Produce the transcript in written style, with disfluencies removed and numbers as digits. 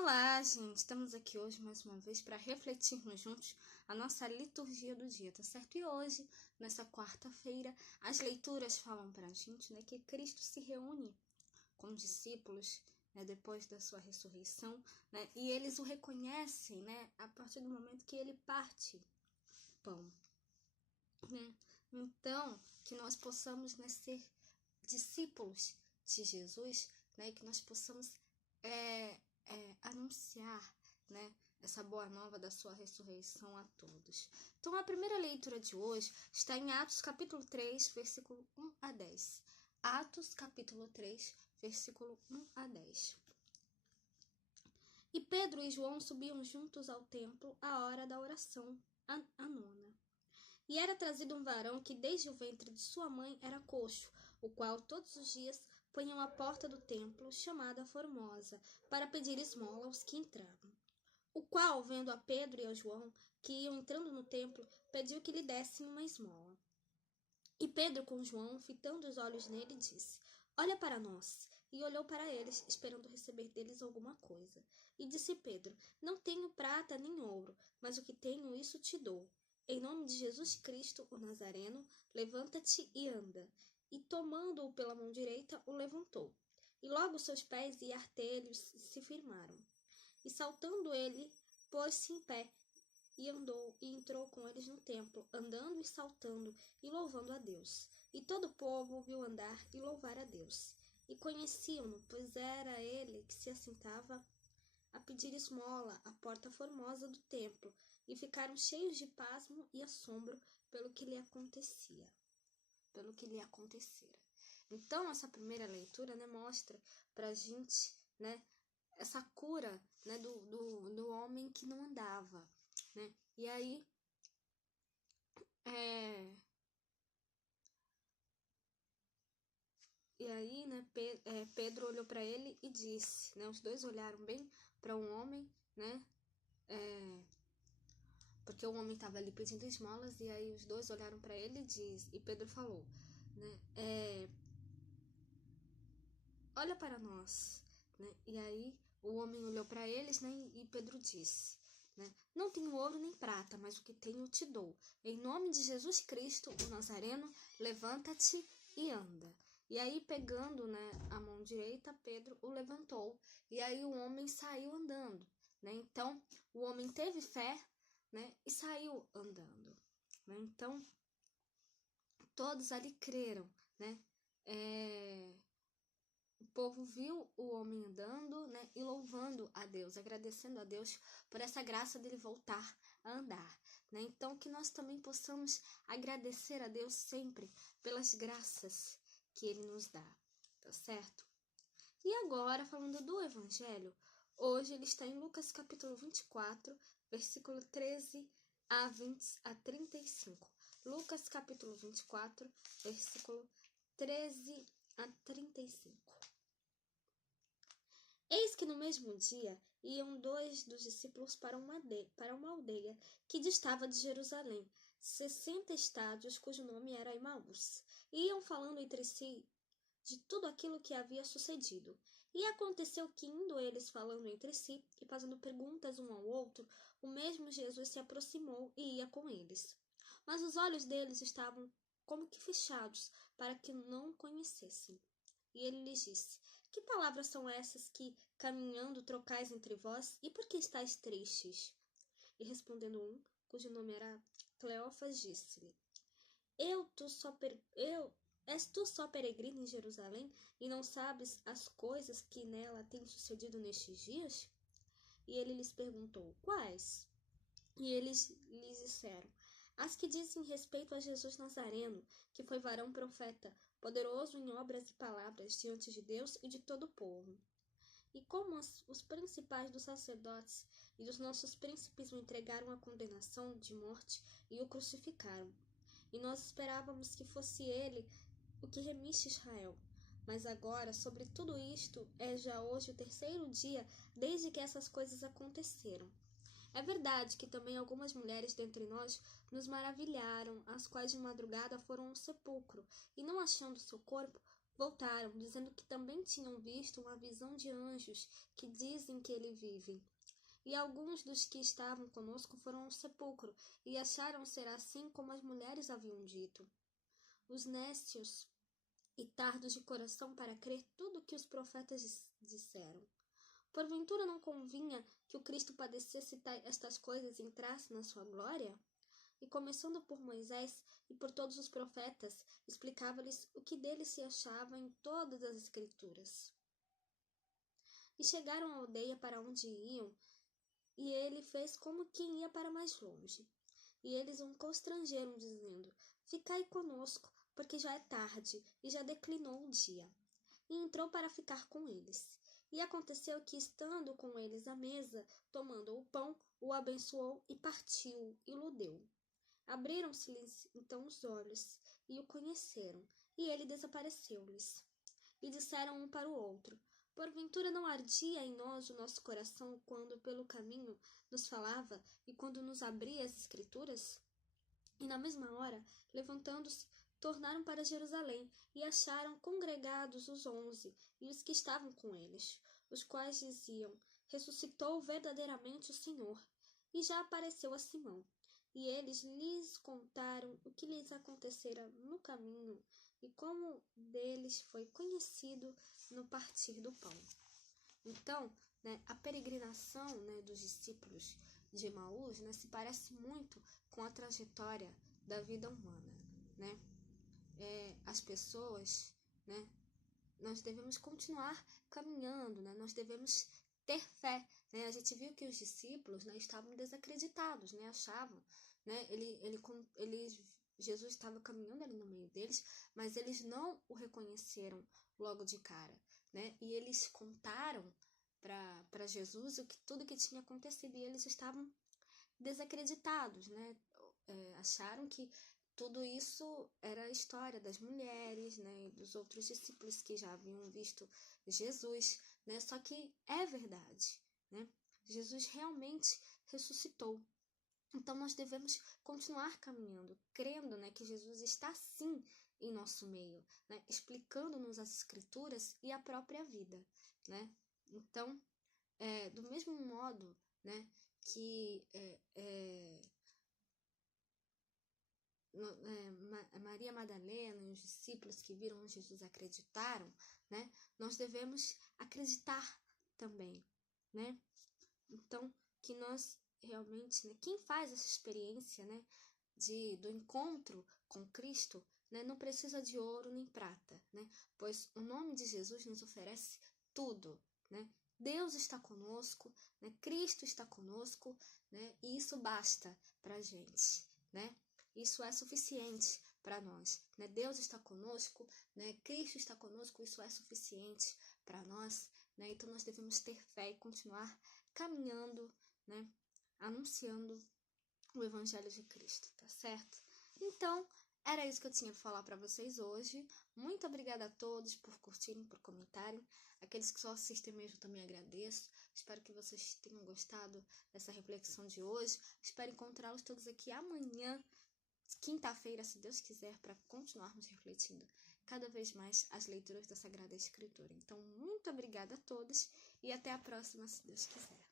Olá, gente! Estamos aqui hoje mais uma vez para refletirmos juntos a nossa liturgia do dia, tá certo? E hoje, nessa quarta-feira, as leituras falam para a gente, que Cristo se reúne com os discípulos, depois da sua ressurreição, e eles o reconhecem, a partir do momento que ele parte o pão, né? Então, que nós possamos, ser discípulos de Jesus, que nós possamos anunciar, essa boa nova da sua ressurreição a todos. Então, a primeira leitura de hoje está em Atos capítulo 3, versículo 1 a 10. Atos capítulo 3, versículo 1 a 10. E Pedro e João subiam juntos ao templo à hora da oração, a nona. E era trazido um varão que desde o ventre de sua mãe era coxo, o qual todos os dias punham à porta do templo, chamada Formosa, para pedir esmola aos que entravam. O qual, vendo a Pedro e a João, que iam entrando no templo, pediu que lhe dessem uma esmola. E Pedro, com João, fitando os olhos nele, disse: Olha para nós. E olhou para eles, esperando receber deles alguma coisa. E disse Pedro: Não tenho prata nem ouro, mas o que tenho, isso te dou. Em nome de Jesus Cristo, o Nazareno, levanta-te e anda. E tomando-o pela mão direita, o levantou. E logo seus pés e artelhos se firmaram. E saltando ele, pôs-se em pé, e andou, e entrou com eles no templo, andando e saltando, e louvando a Deus. E todo o povo o viu andar e louvar a Deus. E conheciam-no, pois era ele que se assentava a pedir esmola à porta formosa do templo, e ficaram cheios de pasmo e assombro pelo que lhe acontecera. Então, essa primeira leitura, mostra pra gente, essa cura, do homem que não andava, E aí, Pedro olhou para ele e disse, os dois olharam bem para um homem, porque o homem estava ali pedindo esmolas, e aí os dois olharam para ele e Pedro falou, olha para nós, E aí o homem olhou para eles, e Pedro disse, Não tenho ouro nem prata, mas o que tenho te dou. Em nome de Jesus Cristo, o Nazareno, levanta-te e anda. E aí, pegando, a mão direita, Pedro o levantou. E aí o homem saiu andando, Então, o homem teve fé, e saiu andando, Então, todos ali creram, O povo viu o homem andando, e louvando a Deus, agradecendo a Deus por essa graça dele voltar a andar, Então, que nós também possamos agradecer a Deus sempre pelas graças que ele nos dá, tá certo? E agora, falando do Evangelho, hoje ele está em Lucas capítulo 24, versículo 13 a 35. Lucas capítulo 24, versículo 13 a 35. Eis que no mesmo dia iam dois dos discípulos para uma aldeia que distava de Jerusalém, 60 estádios, cujo nome era Emaús. E iam falando entre si de tudo aquilo que havia sucedido. E aconteceu que, indo eles falando entre si e fazendo perguntas um ao outro, o mesmo Jesus se aproximou e ia com eles. Mas os olhos deles estavam como que fechados, para que não o conhecessem. E ele lhes disse: Que palavras são essas que, caminhando, trocais entre vós, e por que estáis tristes? E respondendo um, cujo nome era Cleófas, disse-lhe: És tu só peregrino em Jerusalém, e não sabes as coisas que nela têm sucedido nestes dias? E ele lhes perguntou: Quais? E eles lhes disseram: As que dizem respeito a Jesus Nazareno, que foi varão profeta, poderoso em obras e palavras diante de Deus e de todo o povo. E como os principais dos sacerdotes e dos nossos príncipes o entregaram à condenação de morte e o crucificaram. E nós esperávamos que fosse ele o que remisse Israel. Mas agora, sobre tudo isto, é já hoje o terceiro dia desde que essas coisas aconteceram. É verdade que também algumas mulheres dentre nós nos maravilharam, as quais de madrugada foram ao sepulcro, e não achando seu corpo, voltaram, dizendo que também tinham visto uma visão de anjos que dizem que ele vive. E alguns dos que estavam conosco foram ao sepulcro e acharam ser assim como as mulheres haviam dito. Os nécios e tardos de coração para crer tudo o que os profetas disseram. Porventura não convinha que o Cristo padecesse estas coisas e entrasse na sua glória? E começando por Moisés e por todos os profetas, explicava-lhes o que dele se achava em todas as Escrituras. E chegaram à aldeia para onde iam, e ele fez como quem ia para mais longe. E eles o constrangeram, dizendo: Ficai conosco, porque já é tarde, e já declinou o dia. E entrou para ficar com eles. E aconteceu que, estando com eles à mesa, tomando o pão, o abençoou e partiu, e lhe deu. Abriram-se-lhes então os olhos, e o conheceram, e ele desapareceu-lhes. E disseram um para o outro: Porventura não ardia em nós o nosso coração quando pelo caminho nos falava e quando nos abria as Escrituras? E na mesma hora, levantando-se, tornaram para Jerusalém e acharam congregados os 11 e os que estavam com eles, os quais diziam: Ressuscitou verdadeiramente o Senhor, e já apareceu a Simão. E eles lhes contaram o que lhes acontecera no caminho e como deles foi conhecido no partir do pão. Então, a peregrinação, dos discípulos de Emaús, se parece muito com a trajetória da vida humana. As pessoas, nós devemos continuar caminhando, nós devemos ter fé. A gente viu que os discípulos estavam desacreditados, achavam, Jesus estava caminhando ali no meio deles, mas eles não o reconheceram logo de cara, e eles contaram para Jesus tudo que tinha acontecido, e eles estavam desacreditados, acharam que tudo isso era a história das mulheres, e dos outros discípulos que já haviam visto Jesus, só que é verdade, Jesus realmente ressuscitou. Então nós devemos continuar caminhando, crendo, que Jesus está sim em nosso meio, explicando-nos as Escrituras e a própria vida, Então, do mesmo modo, que Maria Madalena e os discípulos que viram Jesus acreditaram, nós devemos acreditar também, Então, que nós realmente, quem faz essa experiência, do encontro com Cristo, não precisa de ouro nem prata, pois o nome de Jesus nos oferece tudo, Deus está conosco, Cristo está conosco, e isso basta para a gente, Isso é suficiente para nós, Deus está conosco, Cristo está conosco, isso é suficiente para nós, Então nós devemos ter fé e continuar caminhando, anunciando o Evangelho de Cristo, tá certo? Então, era isso que eu tinha para falar para vocês hoje. Muito obrigada a todos por curtirem, por comentarem. Aqueles que só assistem mesmo também agradeço. Espero que vocês tenham gostado dessa reflexão de hoje. Espero encontrá-los todos aqui amanhã, quinta-feira, se Deus quiser, para continuarmos refletindo cada vez mais as leituras da Sagrada Escritura. Então, muito obrigada a todos e até a próxima, se Deus quiser.